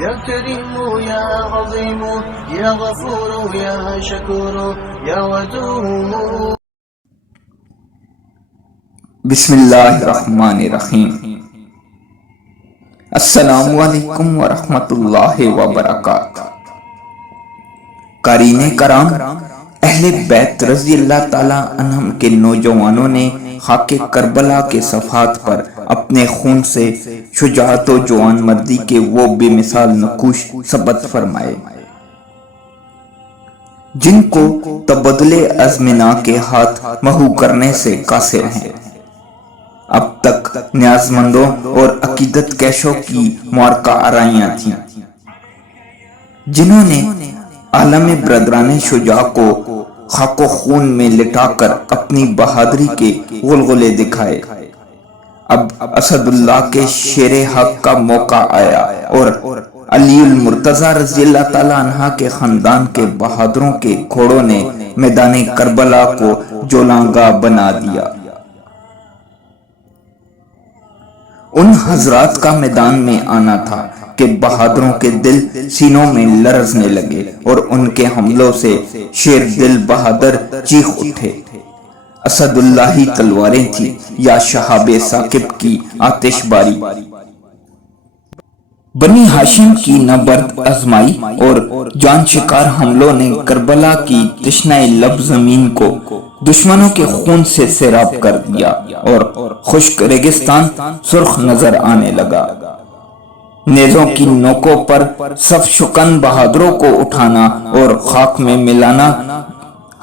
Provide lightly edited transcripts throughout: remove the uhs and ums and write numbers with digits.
يا كريم يا عظيم يا غفور يا شكور يا ودود. بسم اللہ الرحمن الرحیم۔ السلام علیکم ورحمۃ اللہ وبرکاتہ۔ قارئین کرام، اہل بیت رضی اللہ تعالیٰ عنہم کے نوجوانوں نے خاک کربلا کے صفحات پر اپنے خون سے شجاعت و جوان مردی کے وہ بے مثال نقوش ثبت فرمائے جن کو تبدل ازمنہ کے ہاتھ محو کرنے سے قاصر ہیں۔ اب تک نیاز مندوں اور عقیدت کیشوں کی معرکہ آرائیاں تھیں، جنہوں نے عالم برادران شجاع کو خاک و خون میں لٹا کر اپنی بہادری کے غلغلے دکھائے۔ اب اسد اللہ کے شیر حق کا موقع آیا اور علی المرتضی رضی اللہ تعالیٰ عنہ کے خاندان کے بہادروں کے گھوڑوں نے میدان کربلا کو جولانگا بنا دیا۔ ان حضرات کا میدان میں آنا تھا کہ بہادروں کے دل سینوں میں لرزنے لگے اور ان کے حملوں سے شیر دل بہادر چیخ اٹھے۔ اسد اللہ ہی تلواریں تھی یا شہاب ثاقب کی آتش باری۔ بنی ہاشم کی نبرد آزمائی اور جان شکار حملوں نے کربلا کی تشنہ لب زمین کو دشمنوں کے خون سے سیراب کر دیا اور خشک ریگستان سرخ نظر آنے لگا۔ نیزوں کی نوکوں پر صف شکن بہادروں کو اٹھانا اور خاک میں ملانا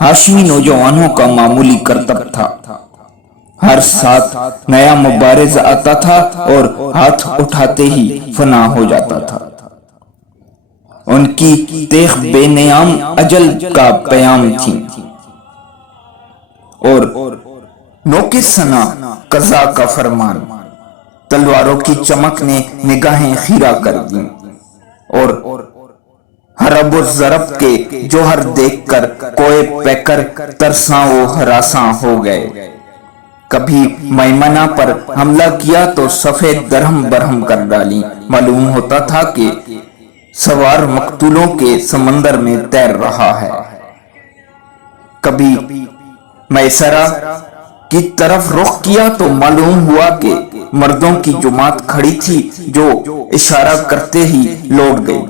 ہاشمی نوجوانوں کا معمولی کرتب تھا۔ ہر ساتھ نیا مبارز آتا تھا اور ہاتھ اٹھاتے ہی فنا ہو جاتا تھا۔ ان کی تیغ بے نیام اجل کا پیام تھی اور نوک ثنا قضا کا فرمان۔ تلواروں کی چمک نے نگاہیں خیرہ کر دیں اور حرب و ضرب کے جوہر دیکھ کر کوئے پیکر ترساں و ہراساں ہو گئے۔ کبھی میمنہ پر حملہ کیا تو سفید درہم برہم کر ڈالی۔ معلوم ہوتا تھا کہ سوار مقتولوں کے سمندر میں تیر رہا ہے۔ کبھی میسرہ کی طرف رخ کیا تو معلوم ہوا کہ مردوں کی جماعت کھڑی تھی جو اشارہ کرتے ہی لوٹ گئی۔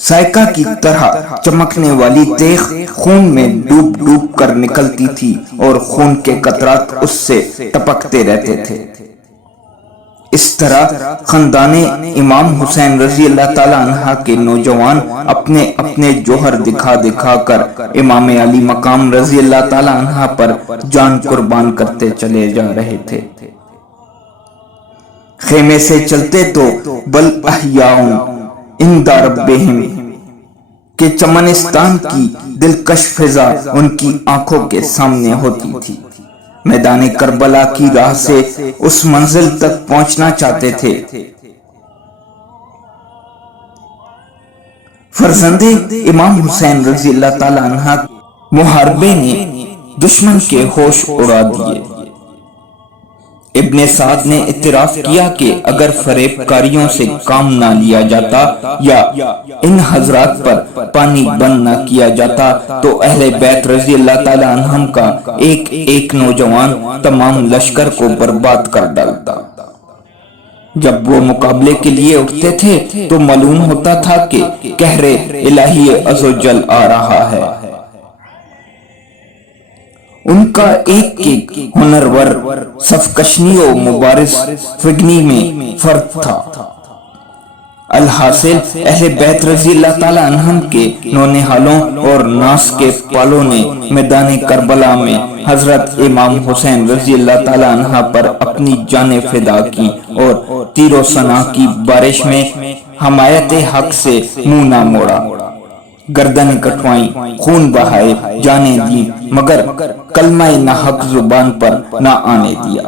سائکہ کی طرح چمکنے والی تیغ خون میں ڈوب ڈوب کر نکلتی تھی اور خون کے قطرات اس سے ٹپکتے رہتے تھے۔ اس طرح خاندان امام حسین رضی اللہ تعالیٰ عنہ کے نوجوان اپنے اپنے جوہر دکھا دکھا کر امام علی مقام رضی اللہ تعالیٰ عنہ پر جان قربان کرتے چلے جا رہے تھے۔ خیمے سے چلتے تو بل احیاؤں عند ربہم کہ چمنستان کی دلکش فضا ان کی آنکھوں کے سامنے ہوتی تھی۔ میدان کربلا کی راہ سے اس منزل تک پہنچنا چاہتے تھے۔ فرزند امام حسین رضی اللہ تعالیٰ عنہ محاربے نے دشمن کے ہوش اڑا دیے۔ ابن سعد نے اعتراف کیا کہ اگر فریب کاریوں سے کام نہ لیا جاتا یا ان حضرات پر پانی بند نہ کیا جاتا تو اہل بیت رضی اللہ تعالیٰ عنہم کا ایک ایک نوجوان تمام لشکر کو برباد کر ڈالتا۔ جب وہ مقابلے کے لیے اٹھتے تھے تو معلوم ہوتا تھا کہ قہر الہی عز و جل آ رہا ہے۔ ان کا ایک ایک ہنرور صفکشنی و مبارز فگنی میں فرد تھا۔ الحاصل اہل بیت رضی اللہ تعالیٰ عنہم کے نونہالوں اور ناس کے پالوں نے میدان کربلا میں حضرت امام حسین رضی اللہ تعالیٰ عنہ پر اپنی جانیں فدا کی اور تیر و ثنا کی بارش میں حمایت حق سے منہ نہ موڑا۔ گردن کٹوائیں، خون بہائے، جانیں دی، مگر کلمہ نحق زبان پر نہ آنے دیا۔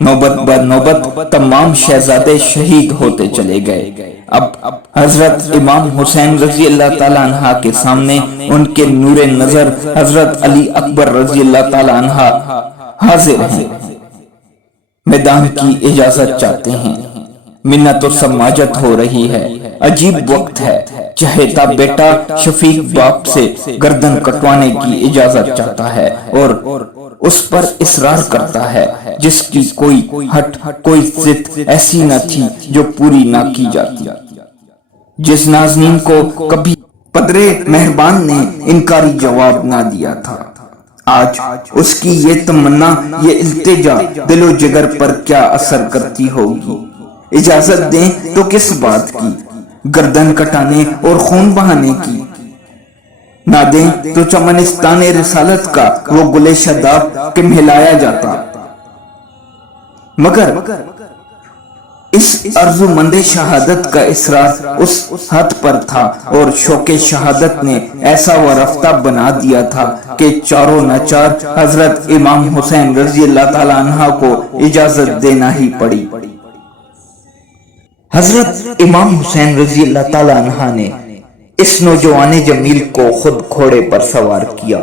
نوبت بر نوبت تمام شہزادے شہید ہوتے چلے گئے۔ اب حضرت امام حسین رضی اللہ تعالیٰ عنہ کے سامنے ان کے نور نظر حضرت علی اکبر رضی اللہ تعالیٰ عنہ حاضر ہیں، میدان کی اجازت چاہتے ہیں۔ منت و سماجت ہو رہی ہے۔ عجیب وقت ہے، چہیتا بیٹا شفیق باپ سے گردن کٹوانے کی اجازت چاہتا ہے اور اس پر اصرار کرتا ہے جس کی کوئی ہٹ، کوئی ضد ایسی نہ تھی جو پوری نہ کی جاتی۔ جس نازنین کو کبھی پدرے مہربان نے انکاری جواب نہ دیا تھا، آج اس کی یہ تمنا، یہ التجا دل و جگر پر کیا اثر کرتی ہوگی۔ اجازت دیں تو کس بات کی؟ گردن کٹانے اور خون بہانے کی؟ نہ دیں تو چمنستان رسالت کا وہ گلے شاداب کنہلایا جاتا۔ مگر اس ارزومند شہادت کا اصرار اس حد پر تھا اور شوق شہادت نے ایسا ورفتہ بنا دیا تھا کہ چاروں ناچار حضرت امام حسین رضی اللہ تعالیٰ عنہ کو اجازت دینا ہی پڑی۔ حضرت امام حسین رضی اللہ تعالیٰ عنہ نے اس نوجوان جمیل کو خود گھوڑے پر سوار کیا،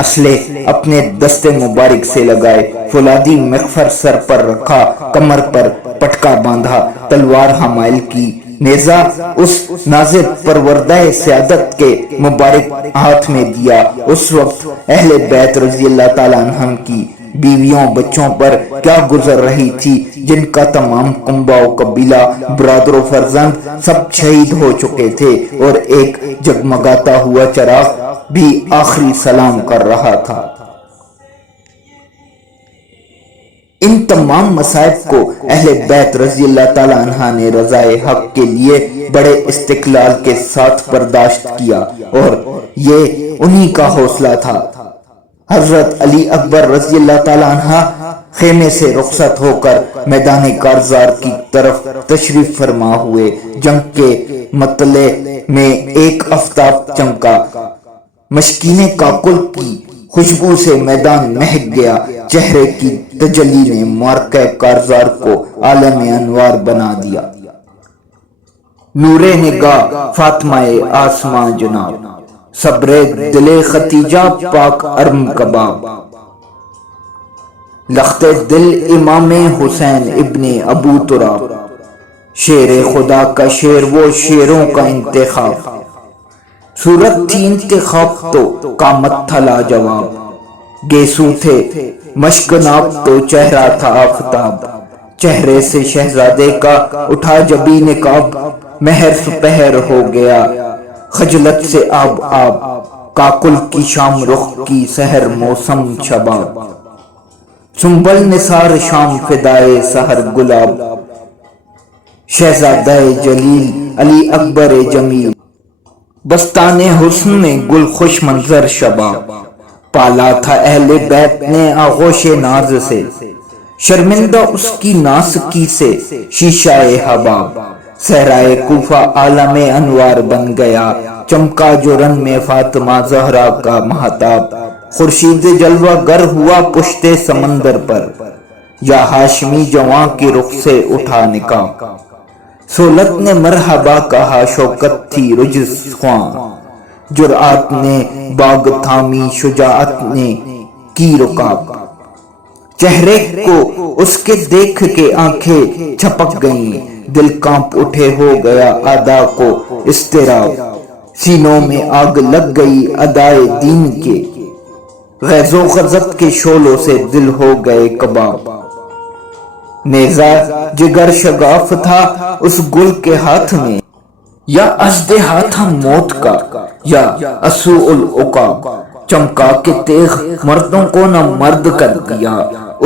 اسلحے اپنے دستے مبارک سے لگائے، فولادی مغفر سر پر رکھا، کمر پر پٹکا باندھا، تلوار حمائل کی، نیزہ اس نازِ پروردہ سعادت کے مبارک ہاتھ میں دیا۔ اس وقت اہل بیت رضی اللہ تعالیٰ عنہم کی بیویوں بچوں پر کیا گزر رہی تھی، جن کا تمام کنبہ و قبیلہ، برادر و فرزند سب شہید ہو چکے تھے اور ایک جگمگاتا ہوا چراغ بھی آخری سلام کر رہا تھا۔ ان تمام مصائب کو اہل بیت رضی اللہ تعالیٰ عنہ نے رضائے حق کے لیے بڑے استقلال کے ساتھ برداشت کیا اور یہ انہی کا حوصلہ تھا۔ حضرت علی اکبر رضی اللہ تعالیٰ عنہ خیمے سے رخصت ہو کر میدان کارزار کی طرف تشریف فرما ہوئے۔ جنگ کے مطلع میں ایک آفتاب چمکا، مشکین کاکل کی خوشبو سے میدان مہک گیا، چہرے کی تجلی نے معرکہ کارزار کو عالم انوار بنا دیا۔ نور نگاہ فاطمہ آسماں جناب، صبر دل ختیجہ پاک ارم کباب، لخت دل امام حسین ابن ابو تراب، شیر خدا کا شیر وہ شیروں کا انتخاب، صورت تھی انتخاب تو قامت تھا لاجواب، گیسو تھے مشک ناب تو چہرہ تھا آفتاب، چہرے سے شہزادے کا اٹھا جبی نقاب، مہر سپہر ہو گیا خجلت سے آب آب، کاکل کی شام رخ کی سحر موسم شباب، سنبل نثار شام فدائے سحر گلاب، شہزادہ جلیل علی اکبر جمیل، بستان حسن میں گل خوش منظر شباب، پالا تھا اہل بیت نے آغوش ناز سے، شرمندہ اس کی ناسکی سے شیشہ حباب، صحرائے کوفہ عالم انوار بن گیا، چمکا جو رن میں فاطمہ زہرا کا مہتاب، خورشید جلوہ گر ہوا پشت سمندر پر، یا ہاشمی جواں کی رخ سے اٹھا نقاب، سولت نے مرحبا کہا شوکت تھی رجز خواں، جرأت نے باغ تھامی شجاعت نے کی رکاب، چہرے کو اس کے دیکھ کے آنکھیں چھپک گئیں، دل کانپ اٹھے ہو گیا ادا کو اضطراب، سینوں میں آگ لگ گئی ادائے دین کے، غیظ و غضب کے شعلوں سے دل ہو گئے کباب، نیزہ جگر شگاف تھا اس گل کے ہاتھ میں، یا اژدہا تھا موت کا یا اسوء العقاب، چمکا کے تیغ مردوں کو نہ مرد کر دیا،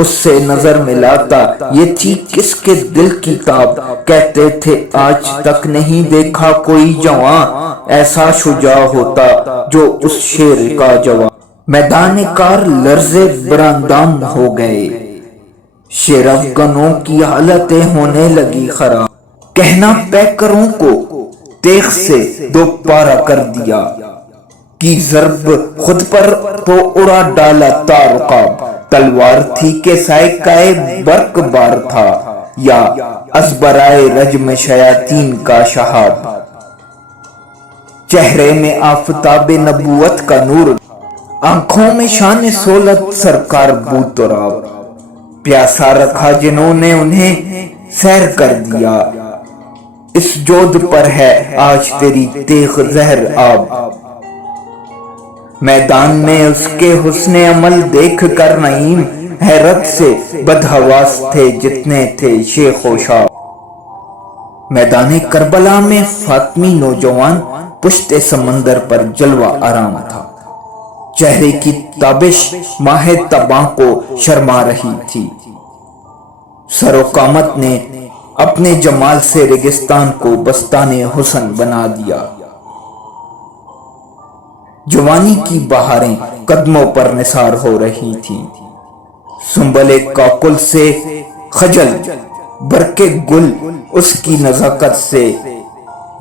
اس سے نظر ملاتا یہ تھی کس کے دل کی تاب، کہتے تھے آج تک نہیں دیکھا کوئی جواں، ایسا شجاع ہوتا جو اس شیر کا جواں، میدان کار لرزے براندام ہو گئے، شیر افغنوں کی حالتیں ہونے لگی خراب، کہنا پیکروں کو تیغ سے دو پارا کر دیا، کی ضرب خود پر تو اڑا ڈالا تارقاب، تلوار تھی کہ سائقائے برق بار تھا، یا ازبرائے رجم شیاطین کا شہاب، چہرے میں آفتاب نبوت کا نور، آنکھوں میں شان سولت سرکار بو تراب، پیاسا رکھا جنہوں نے انہیں سیر کر دیا، اس جود پر ہے آج تیری تیغ زہر آب، میدان میں اس کے حسن عمل دیکھ کر نعیم حیرت سے بدحواس تھے جتنے تھے شیخ و شاب۔ میدان کربلا میں فاطمی نوجوان پشت سمندر پر جلوہ آرام تھا، چہرے کی تابش ماہ تاباں کو شرما رہی تھی، سر و قامت نے اپنے جمال سے ریگستان کو بستان حسن بنا دیا۔ جوانی کی بہاریں قدموں پر نثار ہو رہی تھیں، سنبل کاکل سے خجل برق گل اس کی نزاکت سے،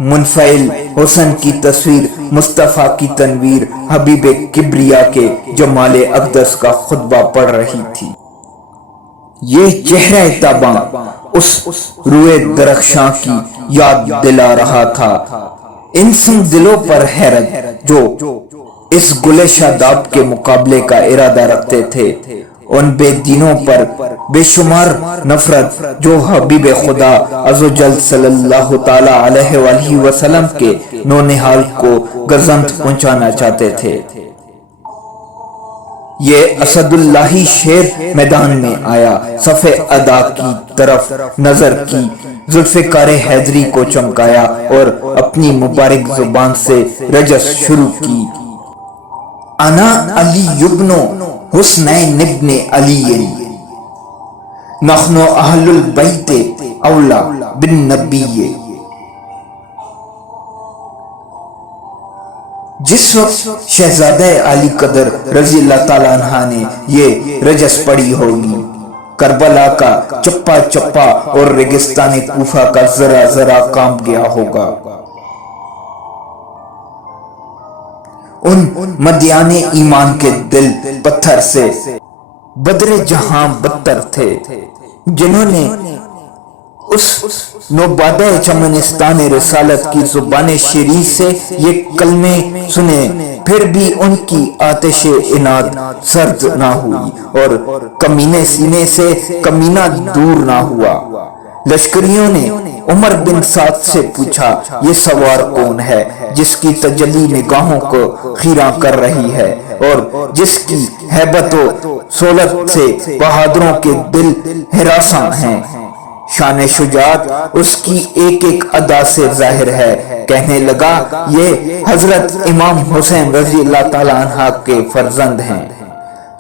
منفعل حسن کی تصویر مصطفیٰ کی تنویر حبیب کبریا کے جمال اقدس کا خطبہ پڑھ رہی تھی۔ یہ چہرہ تاباں اس روئے درخشاں کی یاد دلا رہا تھا، ان سنگ دلوں پر حیرت جو اس گل شاداب کے مقابلے کا ارادہ رکھتے تھے، ان بے دینوں پر بے شمار نفرت جو حبیب خدا عزوجل صلی اللہ تعالی علیہ وآلہ وسلم کے نونہال کو گزند پہنچانا چاہتے تھے۔ یہ اسد اللہ شیر میدان میں آیا، صف ادا کی طرف نظر کی، ذوالفقار حیدری کو چمکایا اور اپنی مبارک زبان سے رجس شروع کی۔ انا علی ابن حسنین ابن علی، نحن اہل البیت اولا بالنبی۔ جس وقت شہزادہ علی قدر رضی اللہ تعالیٰ عنہ نے یہ رجس پڑھی ہوگی، کربلا کا چپا چپا اور ریگستان کوفہ کا ذرا ذرا کانپ گیا ہوگا۔ ان مدیان ایمان کے دل پتھر سے بدر جہاں بدتر تھے، جنہوں نے اس نوبادہ چمنستان رسالت کی زبان شیریں سے یہ کلمے سنے، پھر بھی ان کی آتش عناد سرد نہ ہوئی اور کمینے سینے سے کمینہ دور نہ ہوا۔ لشکریوں نے عمر بن سعد سے پوچھا، یہ سوار کون ہے جس کی تجلی نگاہوں کو خیرہ کر رہی ہے اور جس کی ہیبت و صولت سے بہادروں کے دل ہراساں ہیں؟ شان شجاعت اس کی ایک ایک ادا سے ظاہر ہے۔ کہنے لگا، یہ حضرت امام حسین رضی اللہ تعالیٰ عنہ کے فرزند ہیں،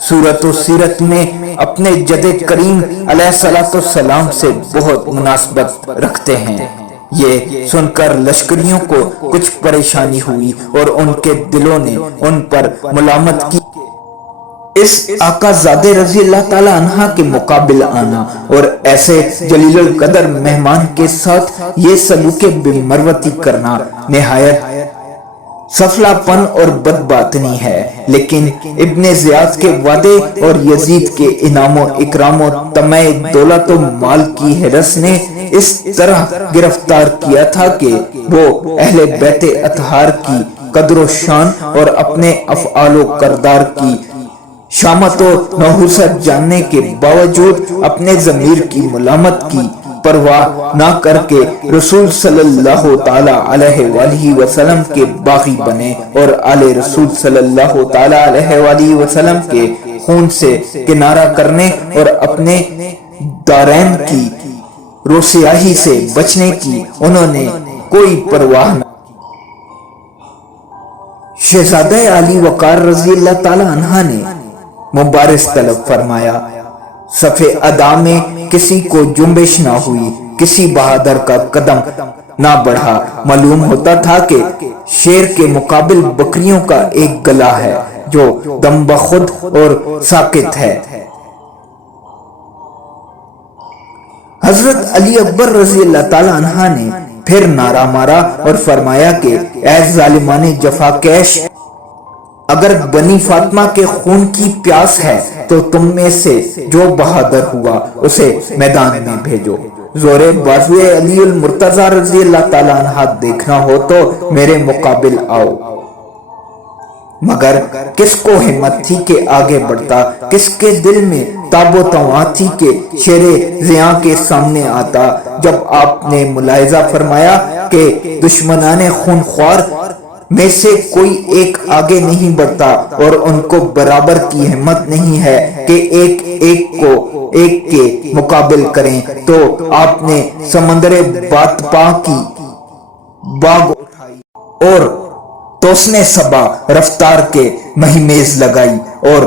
صورت و سیرت میں اپنے جد کریم علیہ السلام سے بہت مناسبت رکھتے ہیں۔ یہ سن کر لشکریوں کو کچھ پریشانی ہوئی اور ان کے دلوں نے ان پر ملامت کی۔ اس آقا زادے رضی اللہ تعالیٰ عنہ کے مقابل آنا اور ایسے جلیل القدر مہمان کے ساتھ یہ سلوک بے مروتی کرنا نہایت سفلا پن اور بدباطنی ہے، لیکن ابن زیاد کے وعدے اور یزید کے انعام و اکرام و طمع دولت و مال کی ہرس نے اس طرح گرفتار کیا تھا کہ وہ اہل بیت اطہار کی قدر و شان اور اپنے افعال و کردار کی شامت و نحوست جاننے کے باوجود اپنے ضمیر کی ملامت کی پرواہ نہ کر کے رسول صلی اللہ تعالی علیہ وآلہ وسلم کے باغی بنے اور آل رسول صلی اللہ تعالی علیہ وآلہ وسلم کے خون سے کنارہ کرنے اور اپنے دارین کی روسیاہی سے بچنے کی انہوں نے کوئی پرواہ نہ۔ شہزادہ علی وقار رضی اللہ تعالی عنہ نے مبارز طلب فرمایا، صف ادا میں کسی کو جنبش نہ ہوئی، کسی بہادر کا قدم نہ بڑھا۔ معلوم ہوتا تھا کہ شیر کے مقابل بکریوں کا ایک گلا ہے جو دم بخود اور ساکت ہے۔ حضرت علی اکبر رضی اللہ تعالی عنہ نے پھر نعرہ مارا اور فرمایا کہ اے ظالمان جفاکیش، اگر بنی فاطمہ کے خون کی پیاس ہے تو تم میں سے جو بہادر ہوا اسے میدان میں بھیجو، زور بازوئے علی المرتضی رضی اللہ تعالیٰ عنہ دیکھنا ہو تو میرے مقابل آؤ۔ مگر کس کو ہمت تھی کہ آگے بڑھتا، کس کے دل میں تاب و تواں تھی کہ شیر ضیاء کے سامنے آتا، جب آپ نے ملاحظہ فرمایا کہ دشمنان خونخوار میں سے کوئی ایک آگے نہیں بڑھتا اور ان کو برابر کی ہمت نہیں ہے کہ ایک کے مقابل کریں، تو آپ نے سمندر باتپا کی باغ اٹھائی اور توسن صبا رفتار کے مہمیز لگائی اور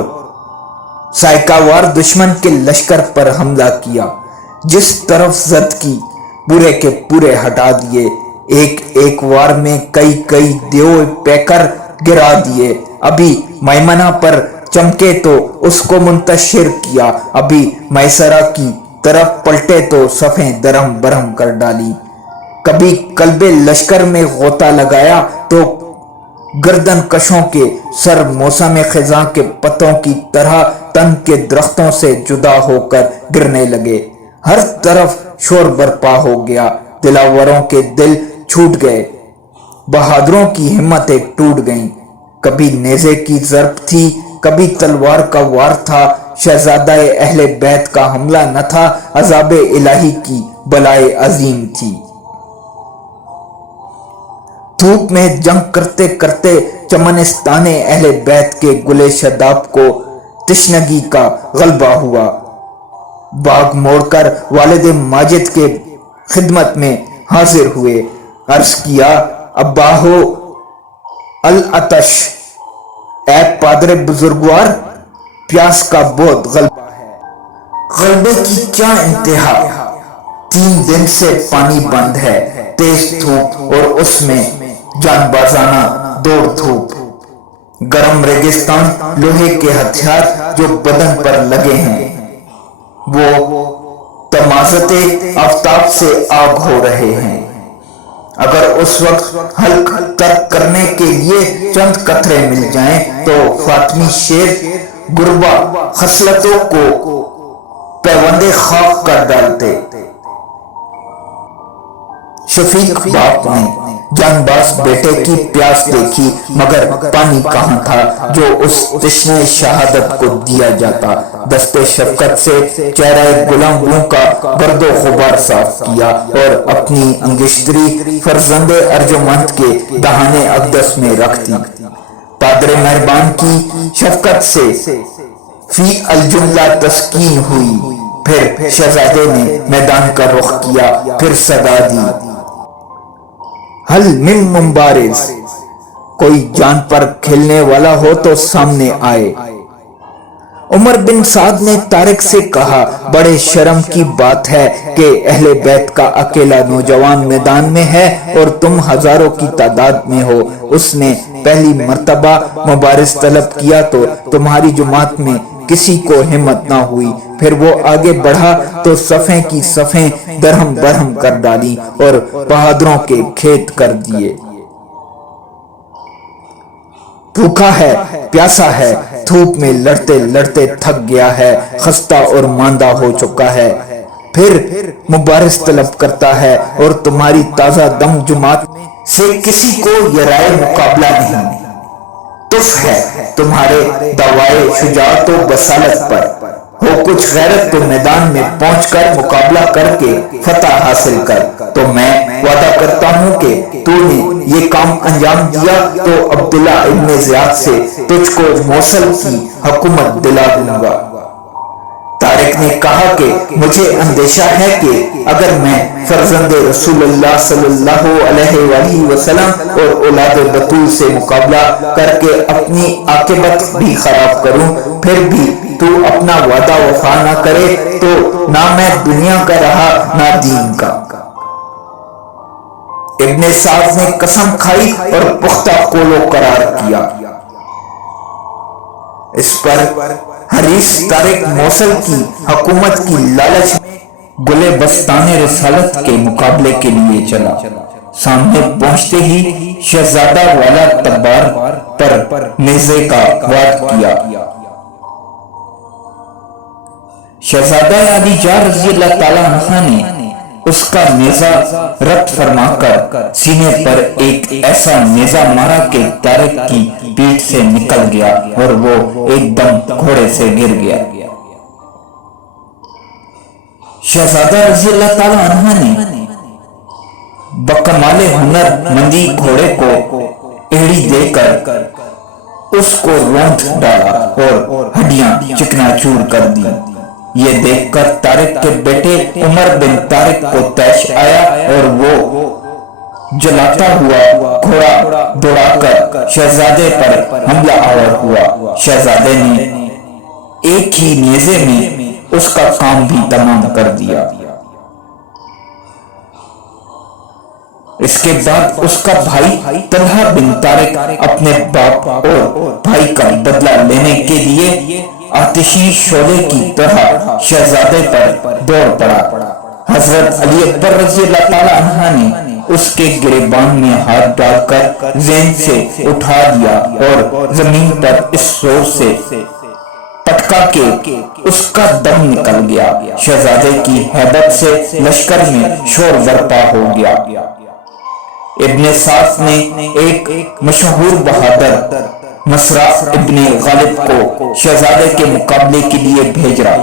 سائکہ وار دشمن کے لشکر پر حملہ کیا، جس طرف زد کی پورے کے پورے ہٹا دیے، ایک وار میں کئی دیو پیکر گرا دیے، ابھی میمنہ پر چمکے تو اس کو منتشر کیا، ابھی میسرہ کی طرف پلٹے تو صفیں درہم برہم کر ڈالی، کبھی قلب لشکر میں غوطہ لگایا تو گردن کشوں کے سر موسم خزاں کے پتوں کی طرح تن کے درختوں سے جدا ہو کر گرنے لگے، ہر طرف شور برپا ہو گیا، دلاوروں کے دل چھوٹ گئے، بہادروں کی ہمتیں ٹوٹ گئیں، کبھی نیزے کی ضرب تھی، کبھی تلوار کا وار تھا، شہزادہ اہل بیت کا حملہ نہ تھا، عذاب الہی کی بلائے عظیم تھی۔ دھوپ میں جنگ کرتے کرتے چمنستان اہل بیت کے گل شداب کو تشنگی کا غلبہ ہوا، باغ موڑ کر والد ماجد کے خدمت میں حاضر ہوئے، عرض کیا اباہو العطش، اے پادر بزرگوار، پیاس کا بہت غلبہ ہے، غلبے کی کیا انتہا، 3 دن سے پانی بند ہے، تیز دھوپ اور اس میں جان بازانہ دوڑ دھوپ، گرم ریگستان، لوہے کے ہتھیار جو بدن پر لگے ہیں وہ تمازت آفتاب سے آگ ہو رہے ہیں، اگر اس وقت حلق ترک کرنے کے لیے چند قطرے مل جائیں تو فاطمی شیر گربا خصلتوں کو پیوند خاک کر ڈالتے۔ شفیق باپ نے جان باز بیٹے کی پیاس دیکھی، مگر پانی کہاں تھا جو اس تشنہ شہادت کو دیا جاتا، دست شفقت سے چہرہ غلام کا گرد و غبار صاف کیا اور اپنی انگشتری فرزند ارجمند کے دہان اقدس میں رکھ دی، پادر مہربان کی شفقت سے فی الجملہ تسکین ہوئی، پھر شہزادے نے میدان کا رخ کیا، پھر صدا دی حل من مبارز، کوئی جان پر کھیلنے والا ہو تو سامنے آئے۔ عمر بن سعد نے طارق سے کہا بڑے شرم کی بات ہے کہ اہل بیت کا اکیلا نوجوان میدان میں ہے اور تم ہزاروں کی تعداد میں ہو، اس نے پہلی مرتبہ مبارز طلب کیا تو تمہاری جماعت میں کسی کو ہمت نہ ہوئی، پھر وہ آگے بڑھا تو صفیں کی صفیں درہم برہم کر ڈالی اور بہادروں کے کھیت کر دیے۔ بھوکا ہے، پیاسا ہے، دھوپ میں لڑتے لڑتے تھک گیا ہے، خستہ اور ماندہ ہو چکا ہے، پھر مبارز طلب کرتا ہے اور تمہاری تازہ دم جماعت سے کسی کو یہ رائے مقابلہ نہیں، تف ہے تمہارے دعوائے شجاعت و بصالت پر، ہو کچھ غیرت تو میدان میں پہنچ کر مقابلہ کر کے فتح حاصل کر، تو میں وعدہ کرتا ہوں کہ تو نے یہ کام انجام دیا تو عبداللہ ابن زیاد سے تجھ کو موصل کی حکومت دلا دوں گا۔ طارق نے کہا کہ مجھے اندیشہ ہے کہ اگر میں فرزند رسول اللہ صلی اللہ علیہ وآلہ وسلم اور اولاد بطول سے مقابلہ کر کے اپنی عاقبت بھی خراب کروں، پھر بھی تو اپنا وعدہ وفا نہ کرے تو نہ میں دنیا کا رہا نہ دین کا۔ ابن سعد نے قسم کھائی اور پختہ قول و قرار کیا۔ اس پر حریص طارق موصل کی حکومت کی لالچ میں گلے بستان رسالت کے مقابلے کے لیے چلا، سامنے پہنچتے ہی شہزادہ والا تبار پر نیزے کا وار کیا، شہزادہ علی جار رضی اللہ تعالیٰ عنہ نے اس کا نیزہ رد فرما کر سینے پر ایک ایسا نیزہ مارا کہ طارق کی پیٹھ سے نکل گیا اور وہ ایک دم گھوڑے سے گر گیا۔ شہزادہ رضی اللہ تعالی عنہ نے بکمال ہنر مندی گھوڑے کو ایڑی دے کر اس کو روند ڈالا اور ہڈیاں چکنا چور کر دی۔ یہ دیکھ کر طارق کے بیٹے عمر بن طارق کو طیش آیا اور وہ جلاتا ہوا گھوڑا دوڑا کر شہزادے پر حملہ آور ہوا۔ شہزادے نے ایک ہی نیزے میں اس کا کام بھی تمام کر دیا۔ اس کے بعد اس کا بھائی طلحہ بن طارق اپنے باپ اور بھائی کا بدلہ لینے کے لیے آتشی شعلے کی طرح شہزادے پر دوڑ پڑا۔ حضرت علی اکبر رضی اللہ تعالی عنہ نے اس کے گریبان میں ہاتھ ڈال کر زین سے اٹھا دیا اور زمین پر اس زور سے پٹکا کہ اس کا دم نکل گیا۔ شہزادے کی ہیبت سے لشکر میں شور برپا ہو گیا۔ ابن سعد نے ایک مشہور بہادر مسرع ابن غالب کو شہزادے کے مقابلے کے لیے بھیجا۔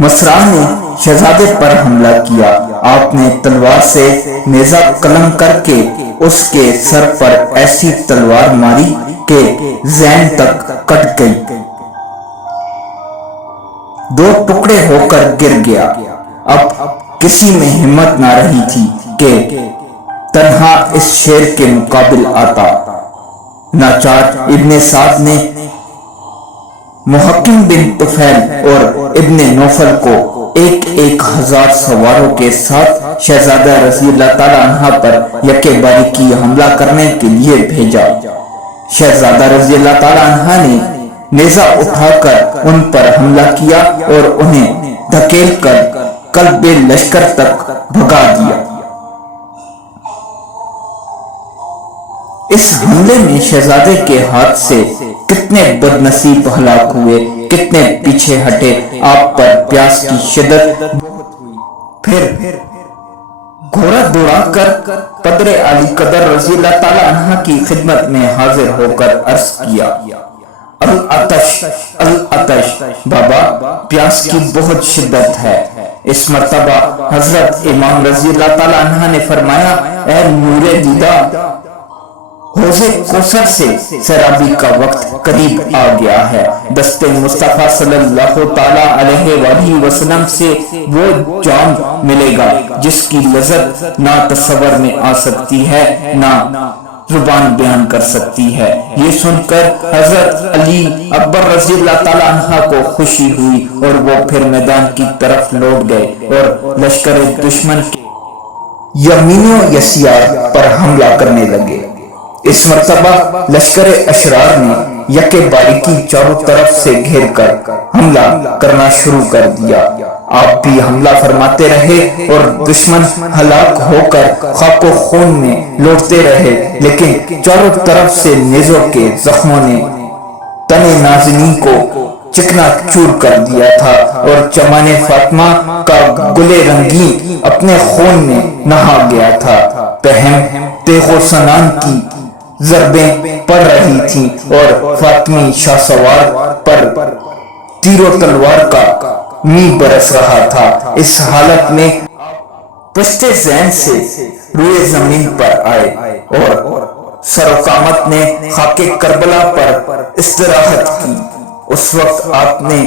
مسرع نے شہزادے پر حملہ کیا۔ آپ نے تلوار سے نیزہ قلم کر کے اس کے سر پر ایسی تلوار ماری کہ زین تک کٹ گئی، دو ٹکڑے ہو کر گر گیا۔ اب کسی میں ہمت نہ رہی تھی کہ تنہا اس شیر کے مقابل آتا۔ ناچار ابن سعد نے محکم بن طفیل اور ابن نوفل کو 1000 سواروں کے ساتھ شہزادہ رضی اللہ تعالی عنہ پر یکے باری کی حملہ کرنے کے لیے بھیجا۔ شہزادہ رضی اللہ تعالی عنہ نے نیزہ اٹھا کر ان پر حملہ کیا اور انہیں دھکیل کر قلب لشکر تک بھگا دیا۔ اس حملے میں شہزادے کے ہاتھ سے کتنے بد نصیب ہلاک ہوئے، کتنے پیچھے ہٹے۔ آپ پر پیاس کی شدت بہت ہوئی۔ پھر گھوڑا دوڑا کر قدر علی قدر رضی اللہ تعالی عنہ کی خدمت میں حاضر ہو کر عرض کیا، العطش العطش، بابا پیاس کی بہت شدت ہے۔ اس مرتبہ حضرت امام رضی اللہ تعالی عنہ نے فرمایا، اے نور دیدہ، حوض کوثر سے سیرابی کا وقت قریب آ گیا ہے۔ دست مصطفیٰ صلی اللہ تعالی علیہ وآلہ وسلم سے وہ جام ملے گا جس کی لذت نہ تصور میں آ سکتی ہے، نہ زبان بیان کر سکتی ہے۔ یہ سن کر حضرت علی اکبر رضی اللہ تعالی عنہ کو خوشی ہوئی اور وہ پھر میدان کی طرف لوٹ گئے اور لشکر دشمن کے یمین و یسار پر حملہ کرنے لگے۔ اس مرتبہ لشکر اشرار نے یکے باری کی چاروں طرف سے گھیر کر حملہ کرنا شروع کر دیا۔ آپ بھی حملہ فرماتے رہے اور دشمن ہلاک ہو کر خاک و خون میں لوٹتے رہے، لیکن چاروں طرف سے نیزوں کے زخموں نے تن نازنین کو چکنا چور کر دیا تھا اور چمان فاطمہ کا گلے رنگین اپنے خون میں نہا گیا تھا۔ پہم تیغ و سنان کی ضربیں پڑ رہی تھیں اور فاطمی شاہ سوار پر تیر و تلوار کا می برس رہا تھا۔ اس حالت میں پشت زین سے روئے زمین پر آئے اور سروقامت نے خاک کربلا پر استراحت کی۔ اس وقت آپ نے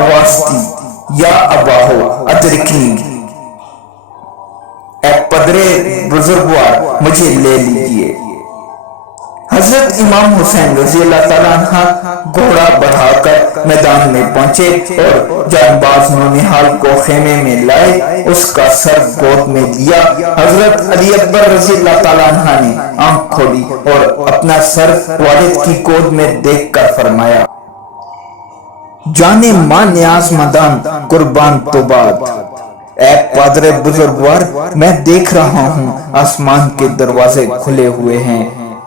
آواز دی، یا اباہو ادرکنی، اے پدرے بزرگوار مجھے لے لیجئے۔ حضرت امام حسین رضی اللہ تعالیٰ عنہ گھوڑا بڑھا کر میدان میں پہنچے اور جانباز نونہال کو خیمے میں لائے، اس کا سر گود میں لیا۔ حضرت علی اکبر رضی اللہ تعالیٰ عنہ نے آنکھ کھولی اور اپنا سر والد کی گود میں دیکھ کر فرمایا، جانے ماں نیاز مدان قربان تو بات۔ اے پادر بزرگوار، میں دیکھ رہا ہوں آسمان کے دروازے کھلے ہوئے ہیں،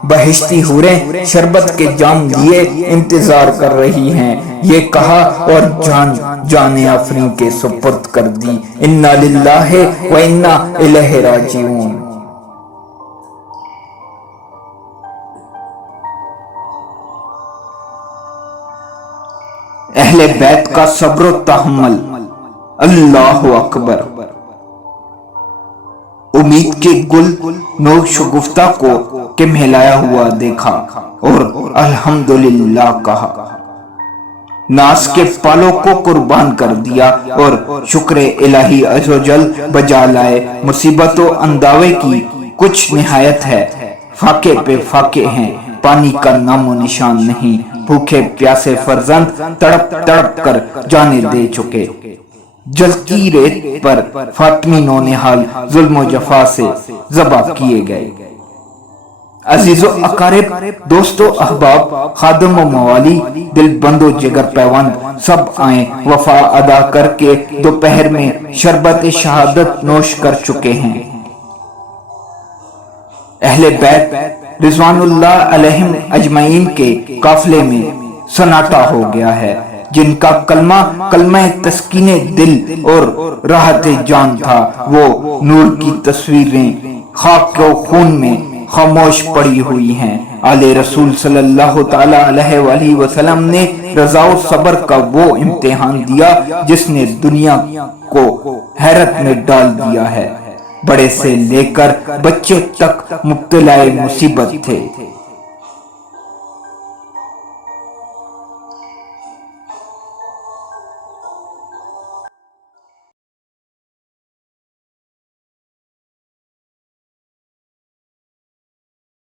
بہشتی حوریں شربت کے جام لیے انتظار کر رہی ہیں۔ یہ کہا اور جان آفرین کے سپرد کر دی۔ انا للہ و انا الیہ راجعون۔ اہل بیت کا صبر و تحمل، اللہ اکبر۔ امید کے گل نور شگفتہ کو کمہلایا ہوا دیکھا اور الحمدللہ کہا، ناس کے پالوں کو قربان کر دیا اور شکر الہی عز و جل بجا لائے۔ مصیبت و انداوے کی کچھ نہایت ہے، فاقے پہ فاقے ہیں، پانی کا نام و نشان نہیں، بھوکے پیاسے فرزند تڑپ تڑپ کر جانے دے چکے، جلتی ریت پر فاطمی نونہال ظلم و جفا سے ذبح کیے گئے۔ عزیز و اقارب، دوست و احباب، خادم و موالی، دل بند و جگر پیوند سب آئیں وفا ادا کر کے دوپہر میں شربت شہادت نوش کر چکے ہیں۔ اہل بیت رضوان اللہ علیہم اجمعین کے قافلے میں سناٹا ہو گیا ہے، جن کا کلمہ کلمہ تسکین دل اور راحت جان تھا۔ وہ نور کی تصویریں خاک و خون میں خاموش پڑی ہوئی ہیں۔ آل رسول صلی اللہ تعالی علیہ وآلہ وسلم نے رضا و صبر کا وہ امتحان دیا جس نے دنیا کو حیرت میں ڈال دیا ہے۔ بڑے سے لے کر بچے تک مبتلا مصیبت تھے،